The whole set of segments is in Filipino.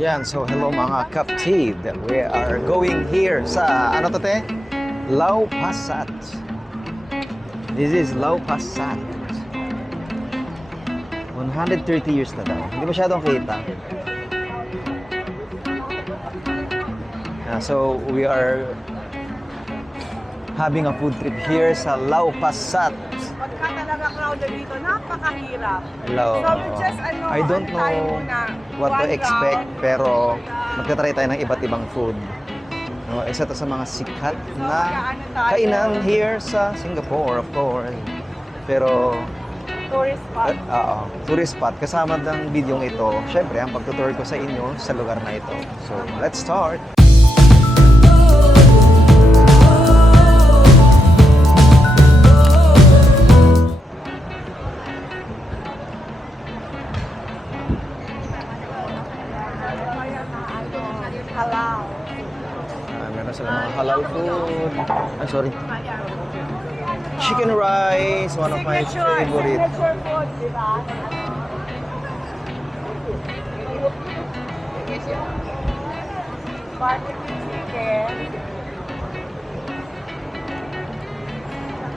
Yan, so hello mga kaptid. We are going here sa, ano to te? Lau Pasat. This is Lau Pasat. 130 years na daw. Hindi masyadong kita. So we are having a food trip here sa Lau Pasat. Pagka talaga crowded dito, napakahirap. Lau. So we just, I don't know what to expect, pero magta-try tayo ng iba't ibang food. No, isa to sa mga sikat na kainan here sa Singapore, of course. Pero Tourist spot. tourist spot. Kasama ng bidyong ito, syempre, ang pagtutour ko sa inyo sa lugar na ito. So, let's start! Halal. Meron sila mga halal food. Ay, sorry. Chicken rice, one of my favorite. Signature food, di ba? Barbecue chicken.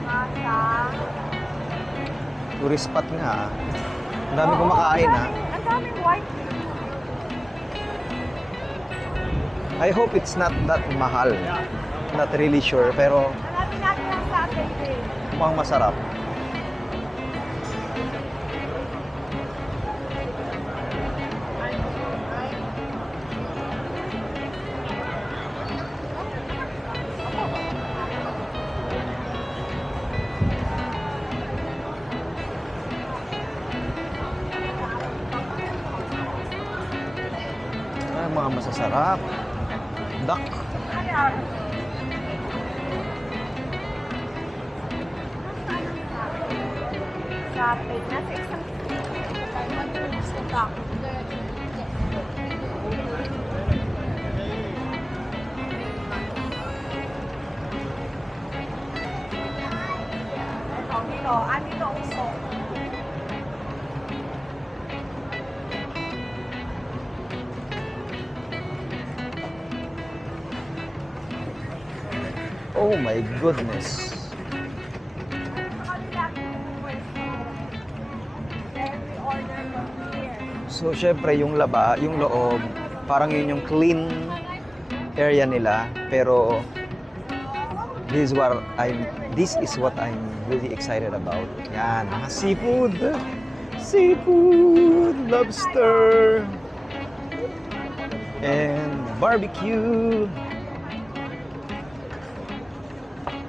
Masa. Tourist spot nga. Ang dami kumakain ha. Ang daming white. I hope it's not that mahal. Not really sure, pero Hanapin natin ang Saturday. mukhang masarap. Ay, mga masasarap. Duck. Saturday. Nasa isang stock. Andito ang usok. Oh my goodness. So, syempre, yung laba, yung loob, parang yun yung clean area nila. Pero, this is what I'm really excited about. Yan, mga seafood. Seafood, lobster, and barbecue.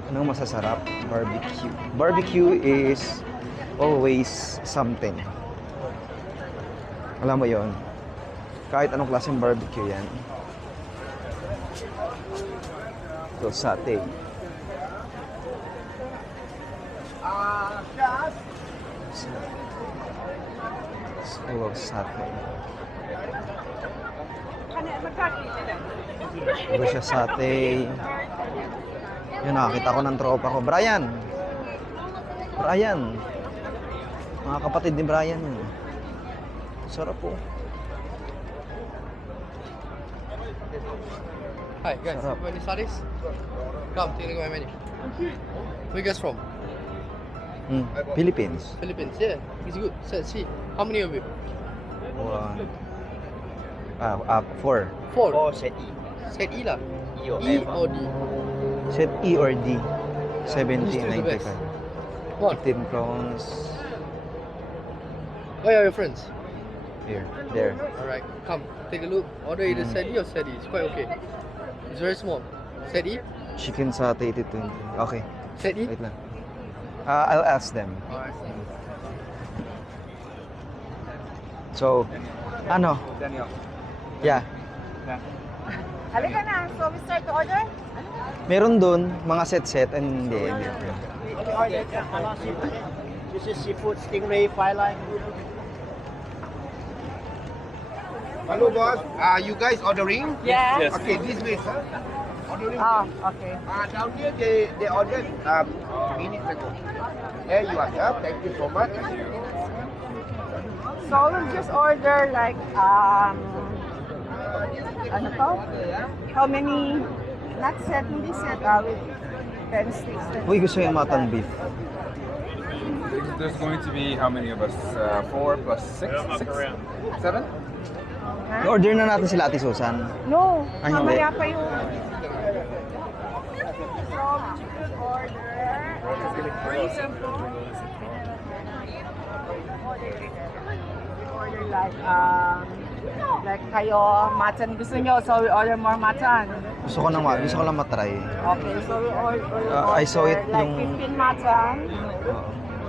Anong masasarap? Barbecue. Barbecue is always something. Alam mo yon, kahit anong klaseng barbecue yan. Ito, satay. It's full of satay. Ito siya satay. Yun, nakakita ko ng tropa ko. Brian! Brian! Mga kapatid ni Brian yun. Sarap po. Hi guys, Sarap. any studies? Come, take a look at my menu. Where you guys from? Philippines. Philippines, yeah. It's good. Let's see. How many of you? One. Four. Four. Oh, set E. Set E lah. E or E M. or D? Set E or D. Which two is the 1795. best? One. 15 prawns. Where are your friends? Here. There. Alright, come, take a look. Order either set E or set E. It's quite okay. It's very small. Set E? Chicken satay 20. Okay. Set E? Wait lang. I'll ask them. Alright. So, ano? Daniel. Yeah. Halika na. So we start to order? Meron dun, mga set-set, and hindi. This is seafood, stingray, filet. Hello, boss. You guys ordering? Yes. Okay, this way, sir. Ordering. Oh, okay. Down here, they ordered minutes ago. There you are, sir. Thank you so much. So we'll just order like Ano to? How many? Not set, hindi set. With 10 sticks. Uy, gusto yung mutton beef. There's going to be how many of us? 4 plus 6? 7? I-order na natin sila Ate Susan. No, Ay, hindi. mamaya pa yung... So, order like kayo, machan gusto nyo, so we order more machan. Gusto ko lang matry. Okay, so we order I saw it like yung- 15 machan.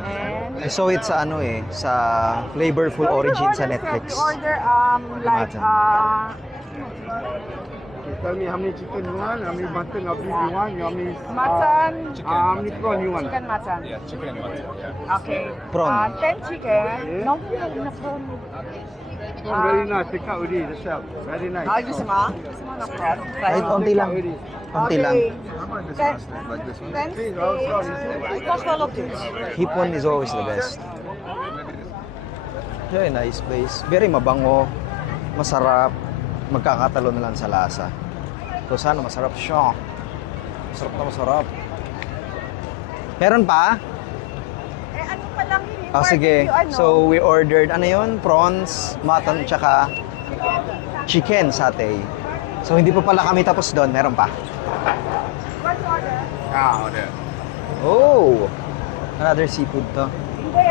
And I saw it sa sa Flavorful so we Origin sa order Netflix. set, we order like Machan. Okay, tell me how many chicken you want, how many mutton, how many you want, how many machan, how many prawn you want. chicken machan. Yeah, chicken and mutton. Yeah. Okay. Prawn. 10 chicken. No, na prawn. Prawn very nice, take out already yourself. Very nice. Ay, gusto mo? Gusto mo na prawn? Ay, onti lang. Onti lang. Ten sticks. Cost all of this. Hipon is always the best. Very nice place. Very mabango. Masarap. Magkakatalo na lang sa lasa. So sana masarap siya. Masarap na masarap. Meron pa? Eh, ano pa lang yun? Ah, sige. Barbecue, ano? So we ordered, ano yun? Prawns, mutton, tsaka chicken satay. So hindi pa pala kami tapos doon. Meron pa. What order? Order. Oh! Another seafood to. Hindi.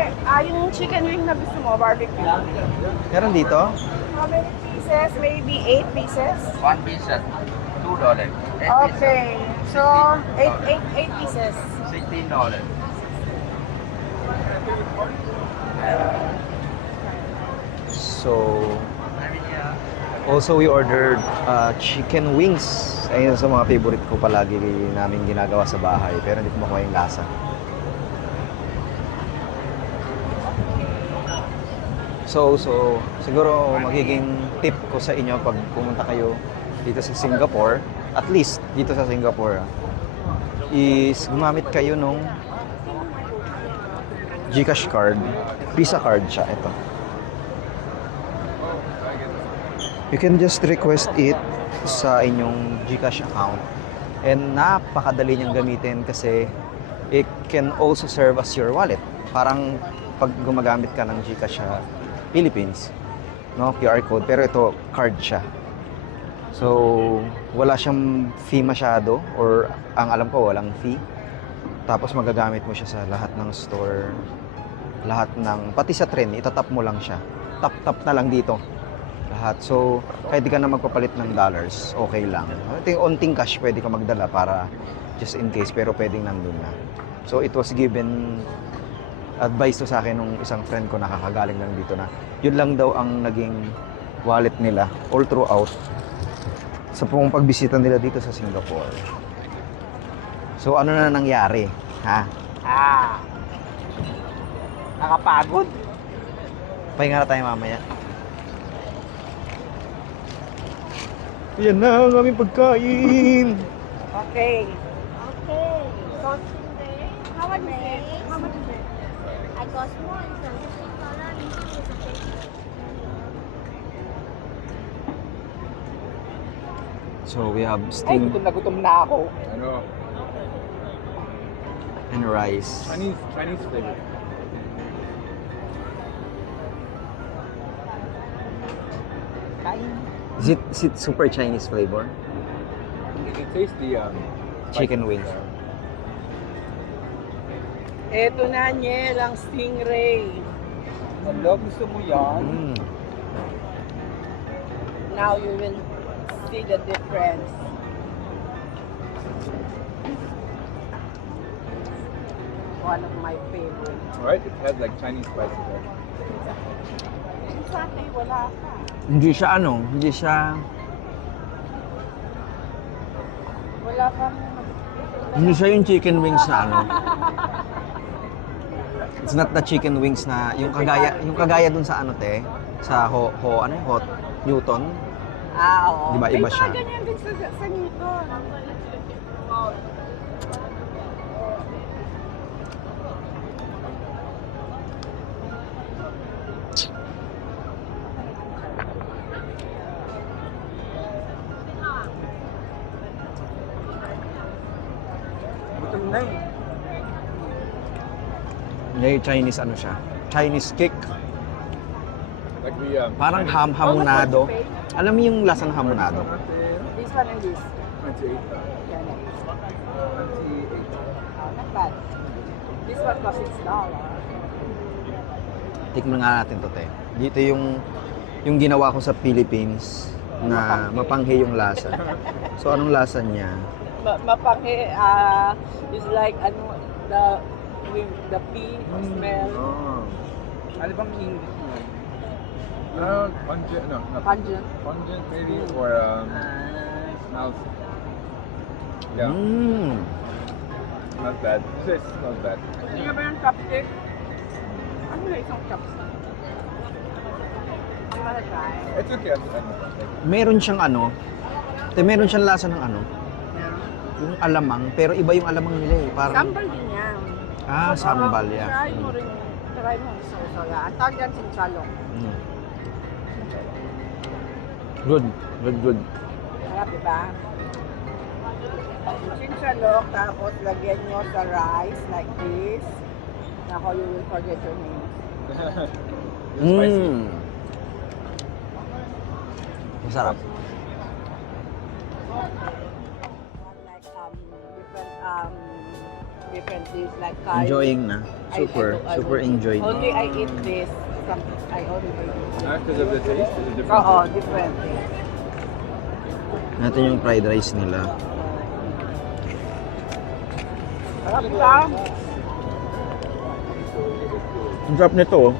Yung chicken wing na gusto mo, barbecue. Meron dito? How many pieces? Maybe 8 pieces? One piece, $2. Okay. So, 8 pieces. $16. So, also we ordered chicken wings. Ayun sa mga favorite ko palagi namin ginagawa sa bahay. Pero hindi ko makuha yung lasa. So, siguro magiging tip ko sa inyo pag pumunta kayo dito sa Singapore, at least dito sa Singapore, is gumamit kayo nung GCash card. Visa card siya, ito. You can just request it sa inyong GCash account. And napakadali niyang gamitin kasi it can also serve as your wallet. Parang pag gumagamit ka ng GCash sa Philippines, no, QR code, pero ito card siya. So, wala siyang fee masyado, or ang alam ko walang fee. Tapos magagamit mo siya sa lahat ng store, lahat ng, pati sa train, itatap mo lang siya. Tap na lang dito. Lahat. So, kahit di ka na magpapalit ng dollars, okay lang. Ito yung onting cash pwede ka magdala para just in case, pero pwedeng nandun na. So, it was given advice to sa akin nung isang friend ko nakakagaling lang dito na yun lang daw ang naging wallet nila all throughout sa pong pagbisita nila dito sa Singapore. So, ano na nangyari? Ha? Nakapagod. Pahinga na tayo mamaya. Yan na ang aming pagkain. Okay. Okay. So, how much is it? How much is it? I got small, it's $15, each is $50. So, we have Ay, steamed gutom na ako. I know. and rice. Chinese flavor. Kain. Is it super Chinese flavor? You can taste the Chicken wings. Eto na, Niel, ang stingray. Hello, gusto mo yan? Mm. Now you will see the difference. One of my favorite. Right? It has like Chinese spices. Right? Yung satay, wala ka. Hindi siya hindi siya Wala kang... hindi siya yung chicken wings na It's not the chicken wings na yung kagaya dun sa sa hot Newton. Oo. Di ba, iba siya? May mga ganyan din sa Newton. na eh. May Chinese ano siya? Chinese cake. Like we Parang hamonado. Alam mo yung lasa ng hamonado? This one and this. 28. Yan. Not bad. This one costs $6. Tikman nga natin to, te. Dito yung ginawa ko sa Philippines na mapanghi yung lasa. So, anong lasa niya? Mapanghe, is like, ano, the pea smell. Oh. Ano bang English mo? Pungent, no, not Pungent. pungent maybe, or smells. Yeah, Mmm. not bad. It's not bad. Hindi ka ba yung chopstick? Ano na isang chopstick? I'm gonna try. It's okay. Meron siyang ano, te, meron siyang lasa ng ano, yung alamang, pero iba yung alamang nila eh. Parang, Sambal din yan. sambal, yeah. Try mo rin. Try mo yung soya. Ang tawag yan sinchalong. Mm. Good, good. Sarap, diba? Sinchalong, tapos lagyan nyo sa rice like this. Nako, you will forget your name. It's spicy. Mmm. Masarap. Like different things like curry. Enjoying na. I Super enjoying. Only I eat this. I only eat this. Because of the taste, is it different? Oo, different things. Natin yung fried rice nila. Sarap ka. Ang sarap nito, oh.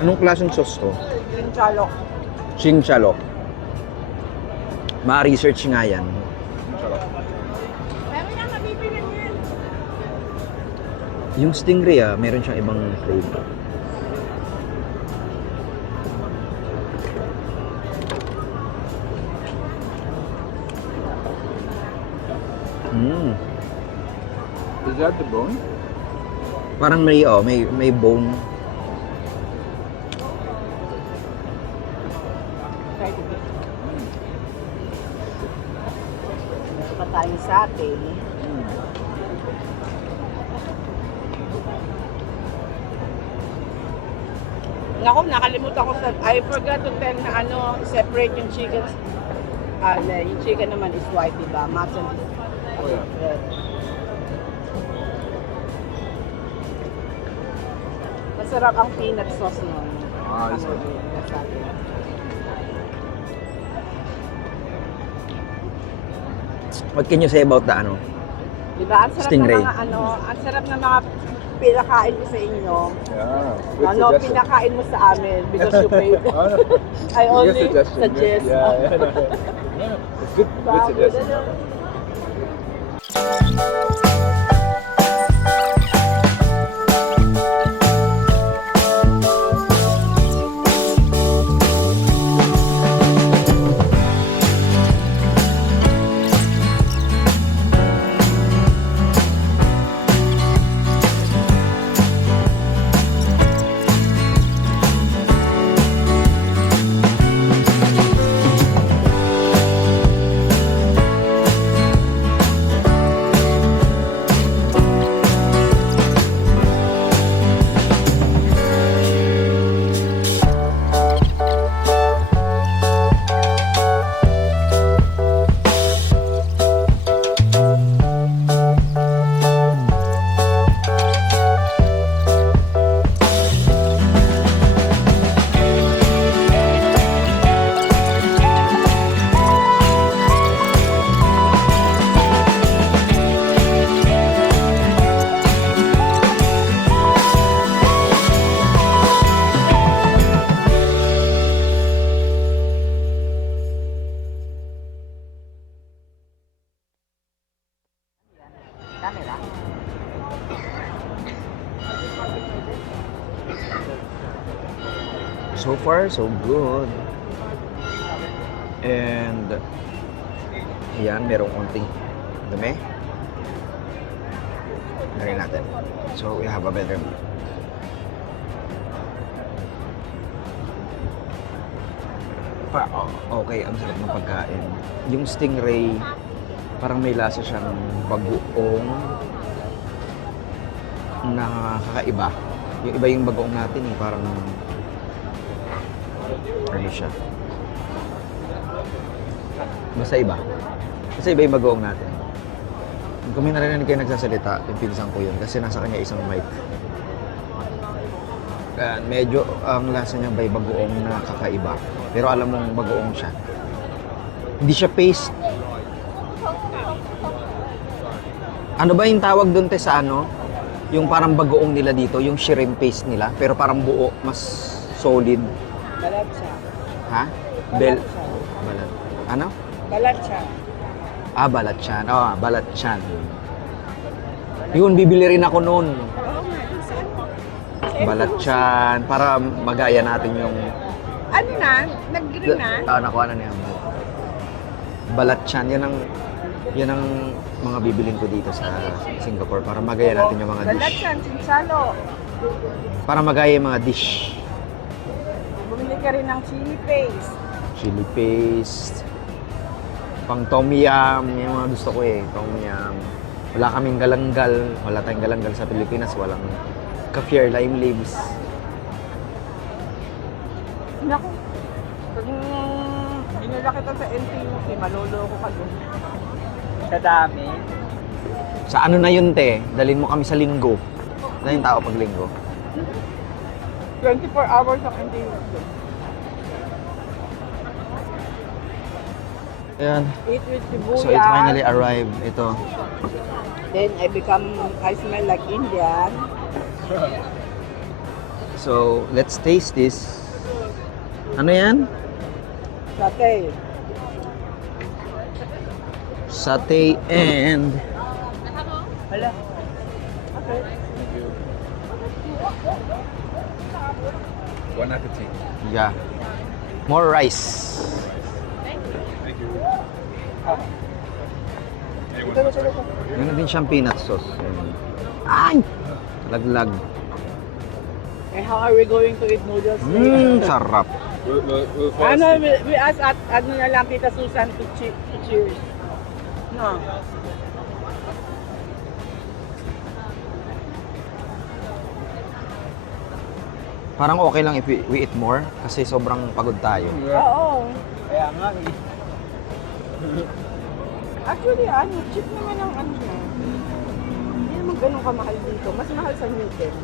Anong klaseng sauce to? Sinchalong. Chinchalo. Ma-research nga yan. Pero yan, nabibili niyo yun. Yung stingray, meron siyang ibang flavor. Mm. Is that the bone? Parang may bone. Try to get. Ito pa tayong sate. Naku, nakalimutan ko sa... I forgot to tell na ano, separate yung chicken. Yung chicken naman is white, diba? Mutton is red. Masarap ang peanut sauce nun. Ah, this one. Sate. What can you say about the ano? Diba? Ang sarap Stingray. ng mga ano, ang sarap ng mga pinakain ko sa inyo. Yeah. Good Ano, suggestion. pinakain mo sa amin because you paid. Oh, no. I only Good suggestion. suggest. Yeah, yeah, no. Yeah, it's good suggestion. Camera. So far, so good. And, yan, merong konting dumi. Lagyan natin. So, we have a better view. Okay, ang sarap ng pagkain. Yung stingray, Parang may lasa siyang bagoong na kakaiba. Yung iba yung bagoong natin eh, parang ano siya. Basta iba. Basta iba yung bagoong natin. Kung may narinig kayo nagsasalita, yung pinsan ko yun kasi nasa kanya isang mic. Kaya medyo ang lasa niya by bagoong na kakaiba. Pero alam mong bagoong siya. Hindi siya paste. Ano ba yung tawag doon te sa ano? Yung parang bagoong nila dito, yung shrimp paste nila, pero parang buo, mas solid. Balat siya. Ha? Balat Bel... siya. Balat. Ano? Balat siya. Ah, balatchan. Oh, balatchan. Yun, bibili rin ako noon. Oo nga, saan? Balatchan. Para magaya natin yung... Ano na? Nag-green na? nakuha na niya. Balatchan. Yan ang mga bibilin ko dito sa Singapore para magaya natin yung mga Balat dish. siya, sinsalo. Para magaya yung mga dish. Bumili ka rin ng chili paste. Chili paste. Pang tom yum. Yung mga gusto ko eh. Tom yum. Wala kaming galanggal. Wala tayong galanggal sa Pilipinas. Walang kaffir, lime leaves. Naku, pag inula kita sa NTUC, maloloko ka dun. Sa dami. Sa ano na yun, te? Dalhin mo kami sa linggo. Na yung tao pag linggo. 24 hours ang NTUC. Ayan. Eat with sibuyas. So it finally arrived. Ito. Then I smell like Indian. So let's taste this. Ano yan? Satay. Satay and... Hala. Okay. Bon appetit. Yeah. More rice. Thank you. Meron din siyang peanut sauce. Ay! Laglag. And how are we going to eat noodles later? Sarap. We'll fall Ano, asleep. we ask at ano na lang kita Susan to cheers. No. Parang okay lang if we eat more kasi sobrang pagod tayo. Oo. Kaya nga eh. Actually, ano, cheap naman ang ano na. Hindi naman ganun kamahal dito. Mas mahal sa Newton.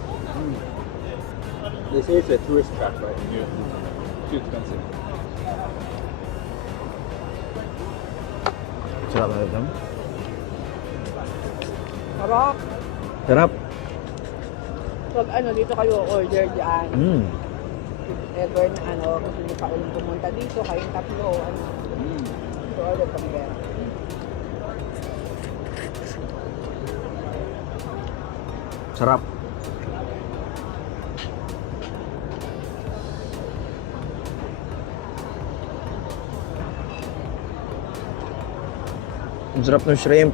They say it's a tourist trap, right? Too expensive. Sarap na ito. Sarap. Sarap. Pag ano, dito kayo order dyan. Mm. If ever na ano, gusto niyo pa ulit pumunta dito, kayong tatlo, ano. So, order from there. Sarap. Ang sarap ng shrimp.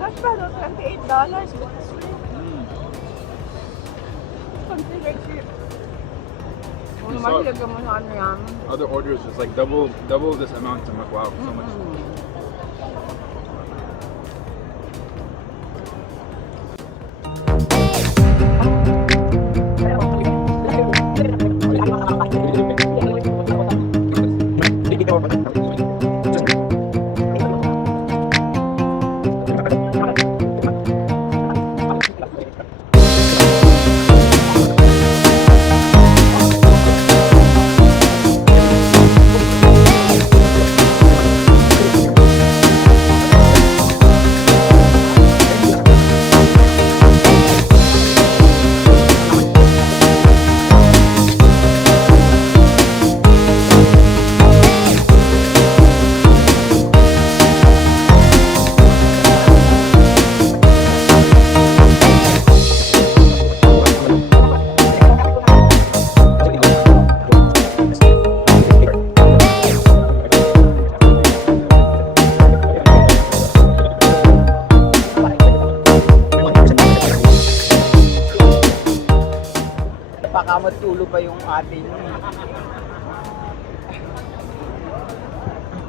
Not bad, $28 with the shrimp. Considered cheap. Kung naman ilagyan mo sa ano yan. Other orders is like double this amount. I'm like, wow, so much. Baka matulo pa yung ating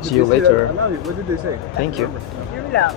See you later. What did they say? Thank you. Yun lang.